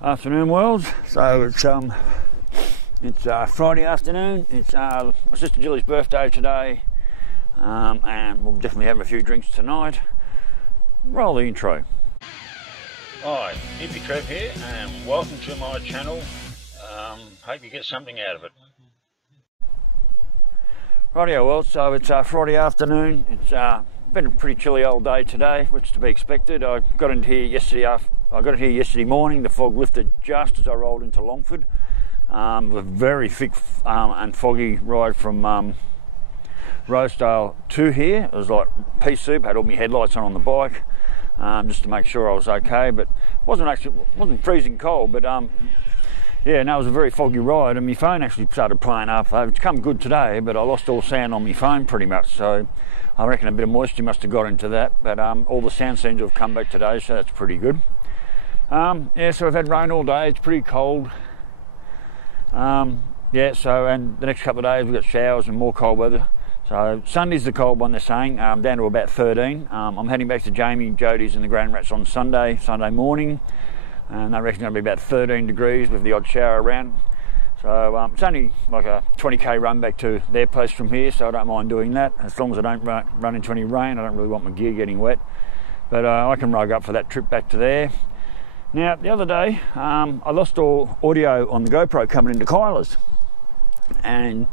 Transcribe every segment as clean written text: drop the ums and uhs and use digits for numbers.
Afternoon, world. So it's Friday afternoon. It's my sister Jillie's birthday today, and we'll definitely have a few drinks tonight. Roll the intro. Hi, Hippy Trev here, and welcome to my channel. Hope you get something out of it. Rightio, well, so it's Friday afternoon. It's been a pretty chilly old day today, which is to be expected. I got in here yesterday morning. The fog lifted just as I rolled into Longford. A very thick and foggy ride from Rosedale to here. It was like pea soup. Had all my headlights on the bike just to make sure I was okay. But wasn't freezing cold. But yeah, no, it was a very foggy ride, and my phone actually started playing up. It's come good today, but I lost all sound on my phone pretty much. So I reckon a bit of moisture must have got into that. But all the sound seems to have come back today, so that's pretty good. Yeah, so we've had rain all day. It's pretty cold. Yeah, so and the next couple of days we've got showers and more cold weather. So Sunday's the cold one, they're saying, down to about 13. I'm heading back to Jamie, Jodie's and the Grand Rats on Sunday morning, and they reckon it'll be about 13 degrees with the odd shower around. So it's only like a 20k run back to their place from here, so I don't mind doing that as long as I don't run into any rain. I don't really want my gear getting wet, but I can rogue up for that trip back to there. Now, the other day, I lost all audio on the GoPro coming into Kyla's, and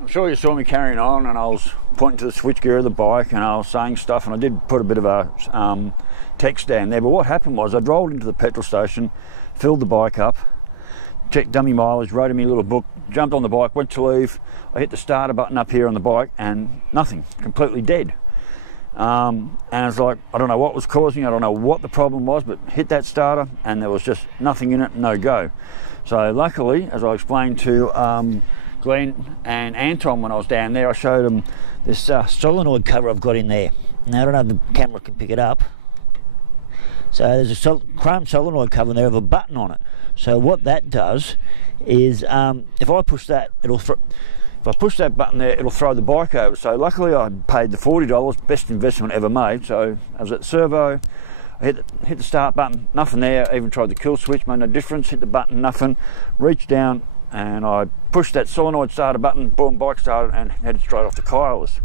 I'm sure you saw me carrying on, and I was pointing to the switchgear of the bike, and I was saying stuff, and I did put a bit of a text down there, but what happened was I'd rolled into the petrol station, filled the bike up, checked dummy mileage, wrote in my little book, jumped on the bike, went to leave, I hit the starter button up here on the bike, and nothing, completely dead. And I was like, I don't know what was causing it, I don't know what the problem was, but hit that starter and there was just nothing in it, no go. So luckily, as I explained to Glenn and Anton when I was down there, I showed them this solenoid cover I've got in there. Now I don't know if the camera can pick it up. So there's a chrome solenoid cover and there with a button on it. So what that does is, if I push that, if I push that button there, it'll throw the bike over. So luckily I paid the $40, best investment ever made. So I was at servo, I hit the start button, nothing there. I even tried the kill switch, made no difference. Hit the button, nothing. Reached down and I pushed that solenoid starter button, boom, bike started and headed straight off to Kyla's.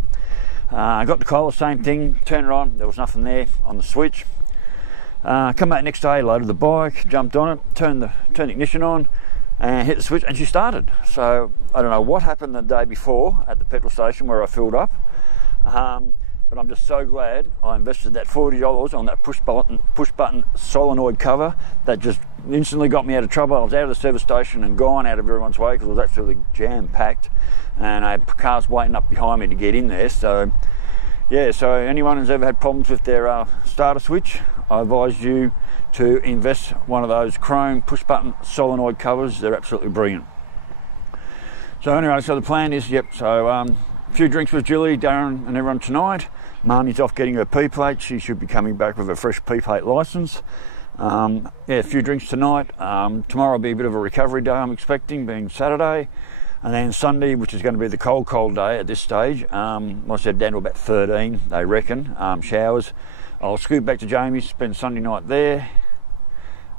I got to Kyla's, same thing, turned it on, there was nothing there on the switch. Come back next day, loaded the bike, jumped on it, turned the ignition on, and hit the switch, and she started. So I don't know what happened the day before at the petrol station where I filled up, but I'm just so glad I invested that $40 on that push button solenoid cover. That just instantly got me out of trouble. I was out of the service station and gone out of everyone's way because it was absolutely jam packed, and I had cars waiting up behind me to get in there. So yeah, so anyone who's ever had problems with their starter switch, I advise you to invest one of those chrome push button solenoid covers. They're absolutely brilliant. So anyway, so the plan is, so a few drinks with Julie, Darren and everyone tonight. Marnie's off getting her P plate. She should be coming back with a fresh P plate licence. Yeah, a few drinks tonight. Tomorrow will be a bit of a recovery day, I'm expecting, being Saturday. And then Sunday, which is going to be the cold day at this stage. Like I said, down to about 13, they reckon, showers. I'll scoot back to Jamie's, spend Sunday night there.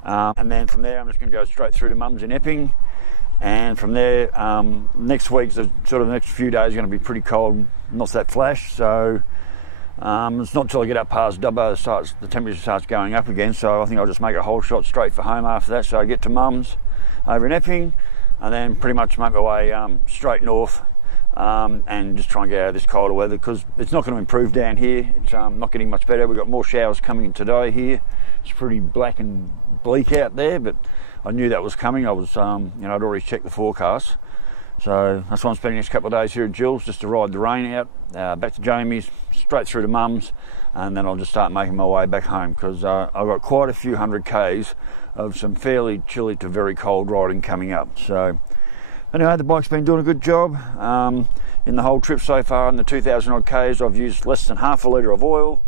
And then from there I'm just going to go straight through to Mum's in Epping, and from there next week's the next few days are going to be pretty cold, not that flash, so it's not until I get up past Dubbo the temperature starts going up again. So I think I'll just make a whole shot straight for home after that, so I get to Mum's over in Epping and then pretty much make my way straight north and just try and get out of this colder weather, because it's not going to improve down here. It's not getting much better. We've got more showers coming in today here. It's pretty black and bleak out there, but I knew that was coming. I was, I'd already checked the forecast. So that's why I'm spending the next couple of days here at Jill's, just to ride the rain out, back to Jamie's, straight through to Mum's, and then I'll just start making my way back home, because I've got quite a few 100Ks of some fairly chilly to very cold riding coming up. So anyway, the bike's been doing a good job. In the whole trip so far, in the 2,000 odd Ks, I've used less than half a litre of oil.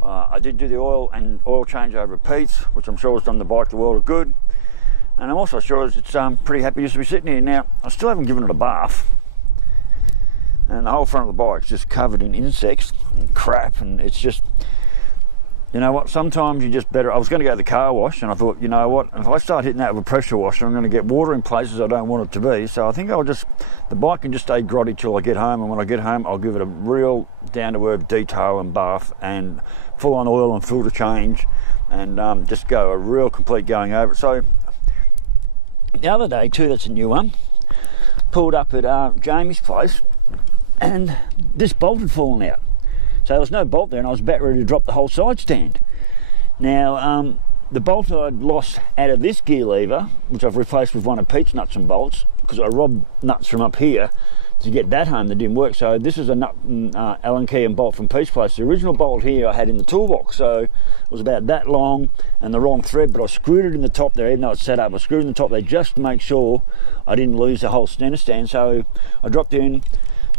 I did do the oil change over at Pete's, which I'm sure has done the bike the world of good. And I'm also sure it's pretty happy just to be sitting here. Now, I still haven't given it a bath. And the whole front of the bike's just covered in insects and crap, and it's just, you know what, sometimes you just better, I was going to go to the car wash, and I thought, you know what, if I start hitting that with a pressure washer, I'm going to get water in places I don't want it to be. So I think the bike can just stay grotty till I get home, and when I get home I'll give it a real down-to-earth detail and bath and full-on oil and filter change, and just go a real complete going over it. So the other day too, that's a new one, pulled up at Jamie's place, and this bolt had fallen out. So there was no bolt there, and I was about ready to drop the whole side stand. Now, the bolt I'd lost out of this gear lever, which I've replaced with one of Pete's nuts and bolts, because I robbed nuts from up here to get that home that didn't work. So this is a nut Allen key and bolt from Pete's place. The original bolt here I had in the toolbox, so it was about that long and the wrong thread, but I screwed it in the top there, even though it's set up. I screwed it in the top there just to make sure I didn't lose the whole center stand. So I dropped in,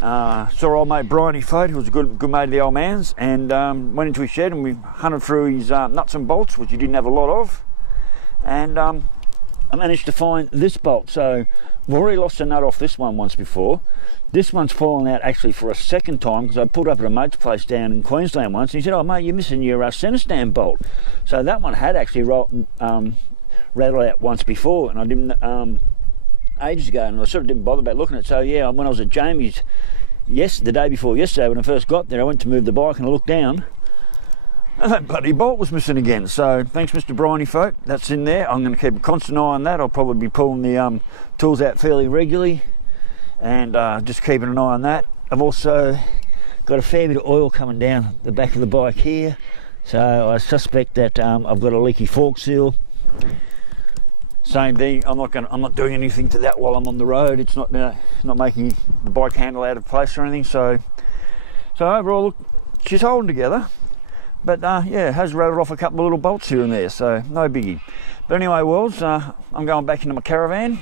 saw old mate Bryony Fote, who was a good mate of the old man's, and went into his shed, and we hunted through his nuts and bolts, which he didn't have a lot of, and I managed to find this bolt. So I've already lost a nut off this one once before. This one's fallen out actually for a second time, because I pulled up at a mate's place down in Queensland once, and he said, "Oh mate, you're missing your centre stand bolt." So that one had actually rattled out once before, and I didn't ages ago, and I sort of didn't bother about looking at it. So yeah, when I was at Jamie's the day before yesterday, when I first got there, I went to move the bike and I looked down, and that bloody bolt was missing again. So thanks Mr. Bryony Fote, that's in there. I'm going to keep a constant eye on that. I'll probably be pulling the tools out fairly regularly, and just keeping an eye on that. I've also got a fair bit of oil coming down the back of the bike here, so I suspect that I've got a leaky fork seal. Same thing, I'm not doing anything to that while I'm on the road. It's not making the bike handle out of place or anything. So overall, look, she's holding together, but yeah, has rattled off a couple of little bolts here and there, so no biggie. But anyway, Wells, I'm going back into my caravan.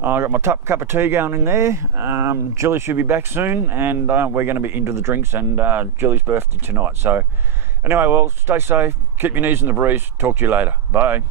I got my cup of tea going in there. Jilly should be back soon, and we're going to be into the drinks, and Jilly's birthday tonight. So anyway, Wells, stay safe, keep your knees in the breeze. Talk to you later. Bye.